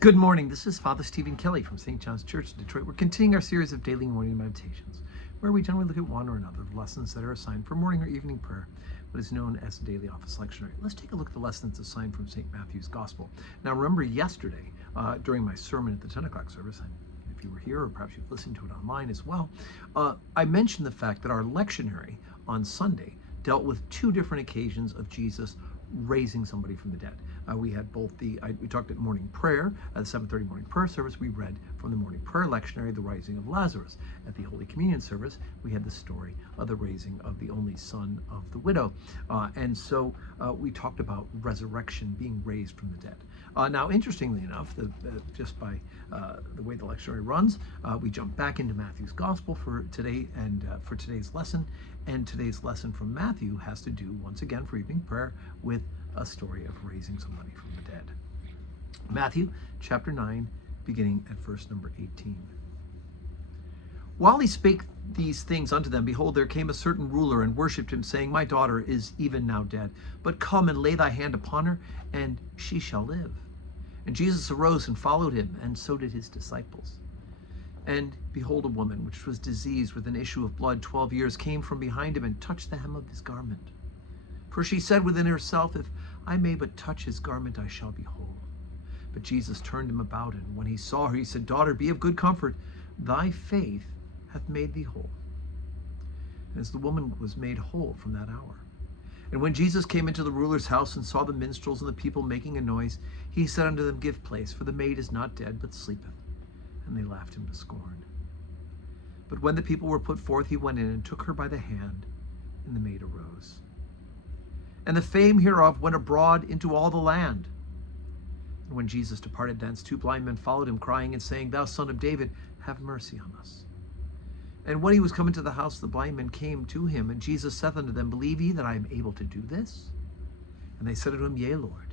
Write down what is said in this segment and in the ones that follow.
Good morning. This is Father Stephen Kelly from St. John's Church in Detroit. We're continuing our series of daily morning meditations, where we generally look at one or another of the lessons that are assigned for morning or evening prayer, what is known as the daily office lectionary. Let's take a look at the lessons assigned from St. Matthew's Gospel. Now, remember yesterday, during my sermon at the 10 o'clock service, if you were here, or perhaps you've listened to it online as well, I mentioned the fact that our lectionary on Sunday dealt with two different occasions of Jesus raising somebody from the dead. We had both we talked at morning prayer, at the 7:30 morning prayer service. We read from the morning prayer lectionary, the rising of Lazarus. At the Holy Communion service, we had the story of the raising of the only son of the widow. And so we talked about resurrection, being raised from the dead. Now, interestingly enough, just by the way the lectionary runs, we jump back into Matthew's Gospel for today and for today's lesson. And today's lesson from Matthew has to do, once again, for evening prayer, with a story of raising somebody from the dead. Matthew chapter 9, beginning at verse number 18. While he spake these things unto them, behold, there came a certain ruler and worshipped him, saying, My daughter is even now dead, but come and lay thy hand upon her, and she shall live. And Jesus arose and followed him, and so did his disciples. And behold, a woman which was diseased with an issue of blood 12 years came from behind him and touched the hem of his garment. For she said within herself, If I may but touch his garment, I shall be whole. But Jesus turned him about, and when he saw her, he said, Daughter, be of good comfort. Thy faith hath made thee whole. And as the woman was made whole from that hour. And when Jesus came into the ruler's house and saw the minstrels and the people making a noise, he said unto them, Give place, for the maid is not dead, but sleepeth. And they laughed him to scorn. But when the people were put forth, he went in and took her by the hand, and the maid arose. And the fame hereof went abroad into all the land. And when Jesus departed thence, two blind men followed him, crying and saying, Thou son of David, have mercy on us. And when he was come into the house, the blind men came to him, and Jesus saith unto them, Believe ye that I am able to do this? And they said unto him, Yea, Lord.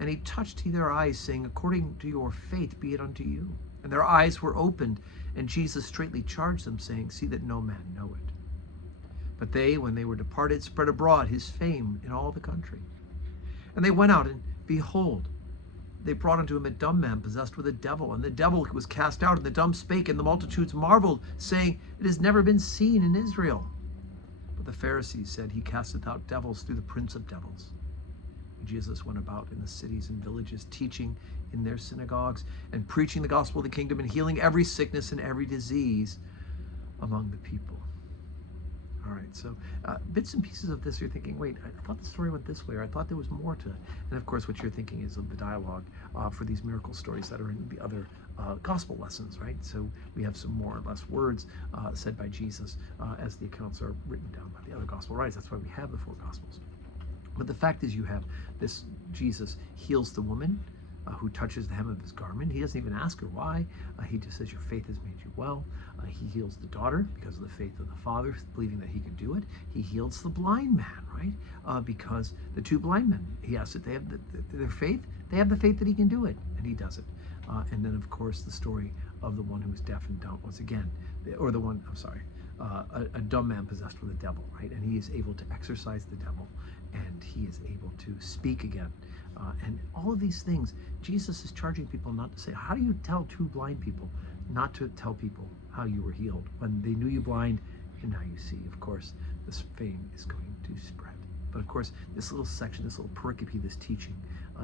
And he touched their eyes, saying, According to your faith be it unto you. And their eyes were opened, and Jesus straitly charged them, saying, See that no man know it. But they, when they were departed, spread abroad his fame in all the country. And they went out, and behold, they brought unto him a dumb man possessed with a devil. And the devil was cast out, and the dumb spake, and the multitudes marveled, saying, It has never been seen in Israel. But the Pharisees said, He casteth out devils through the prince of devils. Jesus went about in the cities and villages, teaching in their synagogues and preaching the gospel of the kingdom and healing every sickness and every disease among the people. All right, so bits and pieces of this, you're thinking, wait, I thought the story went this way, or I thought there was more to it. And of course, what you're thinking is of the dialogue for these miracle stories that are in the other gospel lessons, right? So we have some more or less words said by Jesus as the accounts are written down by the other gospel writers. That's why we have the four gospels. But the fact is, you have this Jesus heals the woman who touches the hem of his garment. He doesn't even ask her why. He just says, Your faith has made you well. He heals the daughter because of the faith of the father, believing that he could do it. He heals the blind man, right? Because the two blind men, he asks if they have their faith. They have the faith that he can do it, and he does it. And then, of course, the story of the one who was deaf and dumb once again, a dumb man possessed with a devil, right? And he is able to exorcise the devil, and he is able to speak again. And all of these things, Jesus is charging people not to say, how do you tell two blind people not to tell people how you were healed when they knew you blind and now you see? Of course, this fame is going to spread. But of course, this little section, this little pericope, this teaching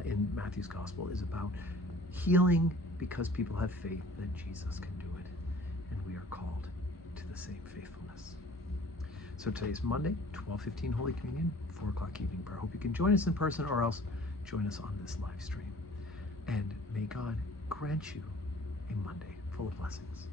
in Matthew's Gospel is about healing because people have faith that Jesus can do it. And we are called to the same faithfulness. So today's Monday, 12:15 Holy Communion, 4 o'clock evening prayer. Hope you can join us in person or else join us on this live stream. And may God grant you a Monday full of blessings.